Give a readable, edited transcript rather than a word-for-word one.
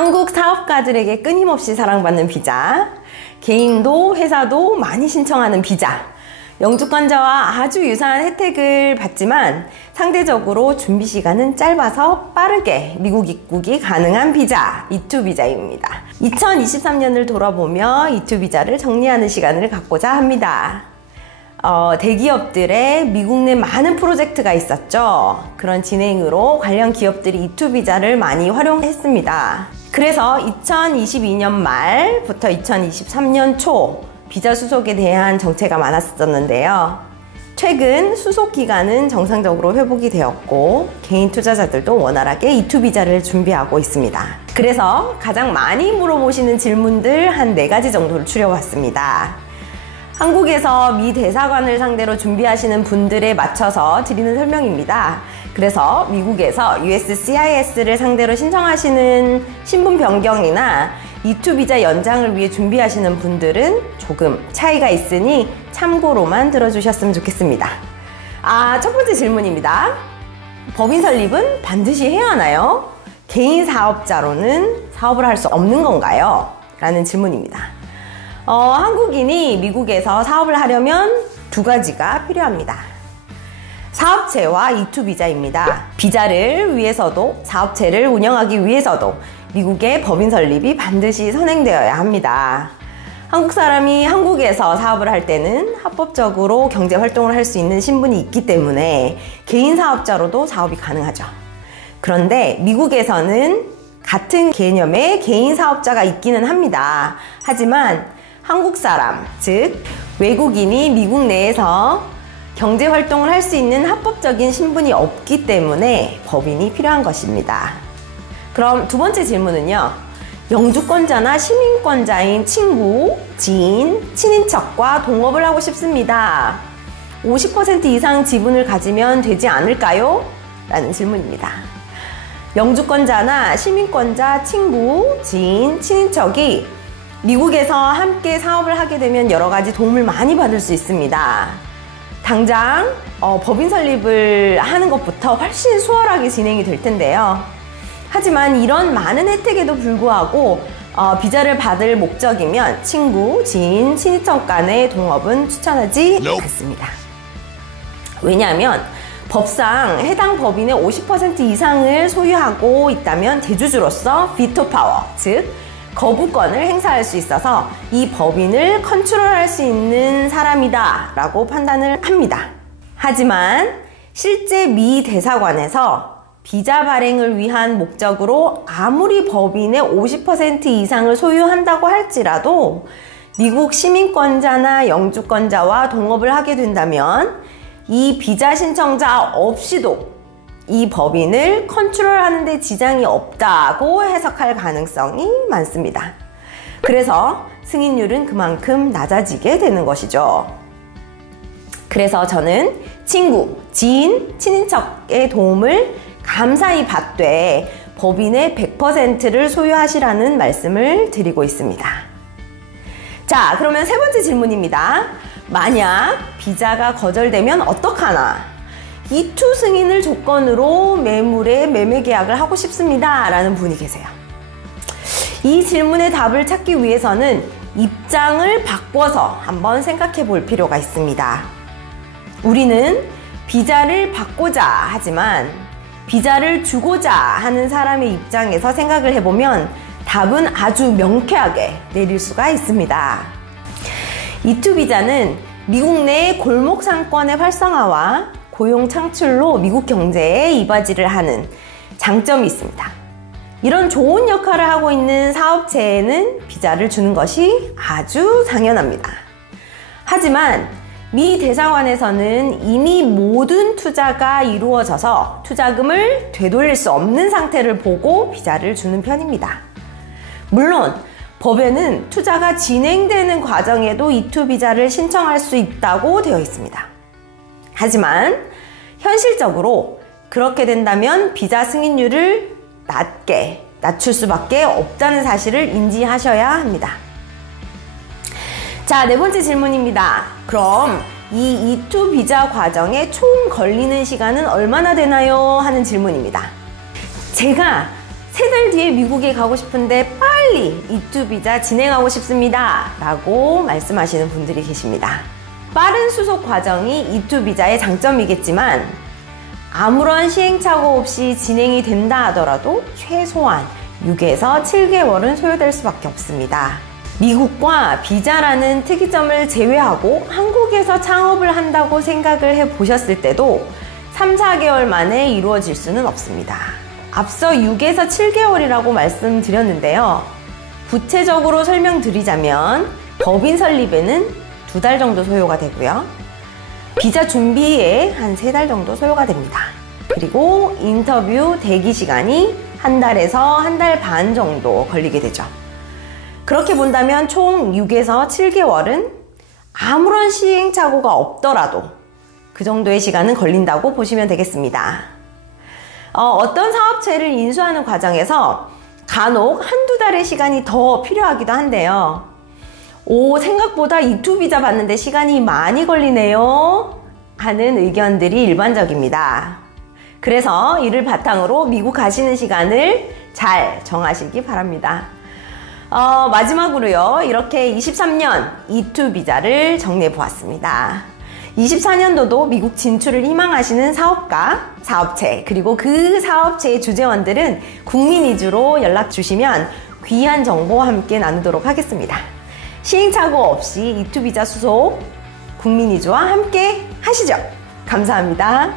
한국 사업가들에게 끊임없이 사랑받는 비자, 개인도 회사도 많이 신청하는 비자, 영주권자와 아주 유사한 혜택을 받지만 상대적으로 준비 시간은 짧아서 빠르게 미국 입국이 가능한 비자, E2 비자입니다. 2023년을 돌아보며 E2 비자를 정리하는 시간을 갖고자 합니다. 대기업들의 미국 내 많은 프로젝트가 있었죠. 그런 진행으로 관련 기업들이 E2 비자를 많이 활용했습니다. 그래서 2022년 말부터 2023년 초 비자 수속에 대한 정체가 많았었는데요. 최근 수속 기간은 정상적으로 회복이 되었고 개인 투자자들도 원활하게 E2 비자를 준비하고 있습니다. 그래서 가장 많이 물어보시는 질문들 한 4가지 정도를 추려봤습니다. 한국에서 미 대사관을 상대로 준비하시는 분들에 맞춰서 드리는 설명입니다. 그래서 미국에서 USCIS를 상대로 신청하시는 신분 변경이나 E2 비자 연장을 위해 준비하시는 분들은 조금 차이가 있으니 참고로만 들어주셨으면 좋겠습니다. 첫 번째 질문입니다. 법인 설립은 반드시 해야 하나요? 개인 사업자로는 사업을 할 수 없는 건가요? 라는 질문입니다. 한국인이 미국에서 사업을 하려면 2가지가 필요합니다. 사업체와 E2 비자입니다. 비자를 위해서도 사업체를 운영하기 위해서도 미국의 법인 설립이 반드시 선행되어야 합니다. 한국 사람이 한국에서 사업을 할 때는 합법적으로 경제 활동을 할 수 있는 신분이 있기 때문에 개인 사업자로도 사업이 가능하죠. 그런데 미국에서는 같은 개념의 개인 사업자가 있기는 합니다. 하지만 한국 사람, 즉 외국인이 미국 내에서 경제 활동을 할 수 있는 합법적인 신분이 없기 때문에 법인이 필요한 것입니다. 그럼 2번째 질문은요. 영주권자나 시민권자인 친구, 지인, 친인척과 동업을 하고 싶습니다. 50% 이상 지분을 가지면 되지 않을까요? 라는 질문입니다. 영주권자나 시민권자, 친구, 지인, 친인척이 미국에서 함께 사업을 하게 되면 여러 가지 도움을 많이 받을 수 있습니다. 당장 법인 설립을 하는 것부터 훨씬 수월하게 진행이 될 텐데요. 하지만 이런 많은 혜택에도 불구하고 비자를 받을 목적이면 친구, 지인, 친인척 간의 동업은 추천하지 않습니다. 왜냐하면 법상 해당 법인의 50% 이상을 소유하고 있다면 대주주로서 비토 파워, 즉 거부권을 행사할 수 있어서 이 법인을 컨트롤할 수 있는 사람이다 라고 판단을 합니다. 하지만 실제 미 대사관에서 비자 발행을 위한 목적으로 아무리 법인의 50% 이상을 소유한다고 할지라도 미국 시민권자나 영주권자와 동업을 하게 된다면 이 비자 신청자 없이도 이 법인을 컨트롤하는 데 지장이 없다고 해석할 가능성이 많습니다. 그래서 승인율은 그만큼 낮아지게 되는 것이죠. 그래서 저는 친구, 지인, 친인척의 도움을 감사히 받되 법인의 100%를 소유하시라는 말씀을 드리고 있습니다. 자, 그러면 3번째 질문입니다. 만약 비자가 거절되면 어떡하나? E2 승인을 조건으로 매물의 매매 계약을 하고 싶습니다 라는 분이 계세요. 이 질문의 답을 찾기 위해서는 입장을 바꿔서 한번 생각해 볼 필요가 있습니다. 우리는 비자를 받고자 하지만 비자를 주고자 하는 사람의 입장에서 생각을 해보면 답은 아주 명쾌하게 내릴 수가 있습니다. E2 비자는 미국 내 골목 상권의 활성화와 고용 창출로 미국 경제에 이바지를 하는 장점이 있습니다. 이런 좋은 역할을 하고 있는 사업체에는 비자를 주는 것이 아주 당연합니다. 하지만 미 대사관에서는 이미 모든 투자가 이루어져서 투자금을 되돌릴 수 없는 상태를 보고 비자를 주는 편입니다. 물론 법에는 투자가 진행되는 과정에도 E2 비자를 신청할 수 있다고 되어 있습니다. 하지만 현실적으로 그렇게 된다면 비자 승인율을 낮출 수밖에 없다는 사실을 인지하셔야 합니다. 자, 4번째 질문입니다. 그럼 이 E2 비자 과정에 총 걸리는 시간은 얼마나 되나요? 하는 질문입니다. 제가 3달 뒤에 미국에 가고 싶은데 빨리 E2 비자 진행하고 싶습니다 라고 말씀하시는 분들이 계십니다. 빠른 수속 과정이 E2 비자의 장점이겠지만 아무런 시행착오 없이 진행이 된다 하더라도 최소한 6에서 7개월은 소요될 수밖에 없습니다. 미국과 비자라는 특이점을 제외하고 한국에서 창업을 한다고 생각을 해보셨을 때도 3, 4개월 만에 이루어질 수는 없습니다. 앞서 6에서 7개월이라고 말씀드렸는데요. 구체적으로 설명드리자면 법인 설립에는 2달 정도 소요가 되고요. 비자 준비에 한 3달 정도 소요가 됩니다. 그리고 인터뷰 대기 시간이 1달에서 1달 반 정도 걸리게 되죠. 그렇게 본다면 총 6에서 7개월은 아무런 시행착오가 없더라도 그 정도의 시간은 걸린다고 보시면 되겠습니다. 어떤 사업체를 인수하는 과정에서 간혹 1~2달의 시간이 더 필요하기도 한데요. 생각보다 E2 비자 받는데 시간이 많이 걸리네요 하는 의견들이 일반적입니다. 그래서 이를 바탕으로 미국 가시는 시간을 잘 정하시기 바랍니다. 마지막으로요, 이렇게 23년 E2 비자를 정리해 보았습니다. 24년도도 미국 진출을 희망하시는 사업가, 사업체, 그리고 그 사업체의 주재원들은 국민 위주로 연락 주시면 귀한 정보 함께 나누도록 하겠습니다. 시행착오 없이 E2 비자 수속 국민 위주와 함께 하시죠. 감사합니다.